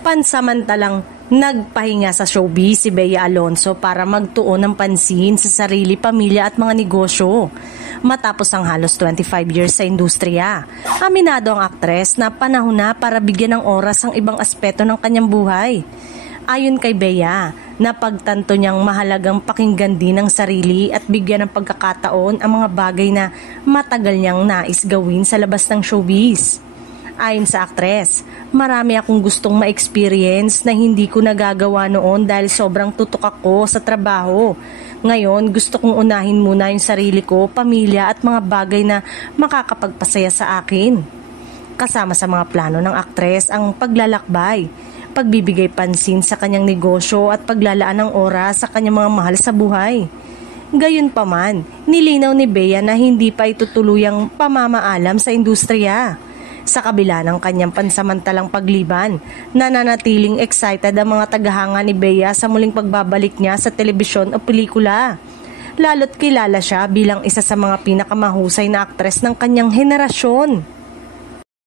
Pansamantalang nagpahinga sa showbiz si Bea Alonzo para magtuon ng pansin sa sarili, pamilya at mga negosyo. Matapos ang halos 25 years sa industriya, aminado ang aktres na panahon na para bigyan ng oras ang ibang aspeto ng kanyang buhay. Ayon kay Bea, napagtanto niyang mahalagang pakinggan din ang sarili at bigyan ng pagkakataon ang mga bagay na matagal niyang nais gawin sa labas ng showbiz. Ayon sa aktres, marami akong gustong ma-experience na hindi ko nagagawa noon dahil sobrang tutok ako sa trabaho. Ngayon, gusto kong unahin muna yung sarili ko, pamilya at mga bagay na makakapagpasaya sa akin. Kasama sa mga plano ng aktres ang paglalakbay, pagbibigay pansin sa kanyang negosyo at paglalaan ng oras sa kanyang mga mahal sa buhay. Gayunpaman, nilinaw ni Bea na hindi pa ito tuluyang pamamaalam sa industriya. Sa kabila ng kanyang pansamantalang pagliban, nananatiling excited ang mga tagahanga ni Bea sa muling pagbabalik niya sa telebisyon o pelikula. Lalo't kilala siya bilang isa sa mga pinakamahusay na aktres ng kanyang henerasyon.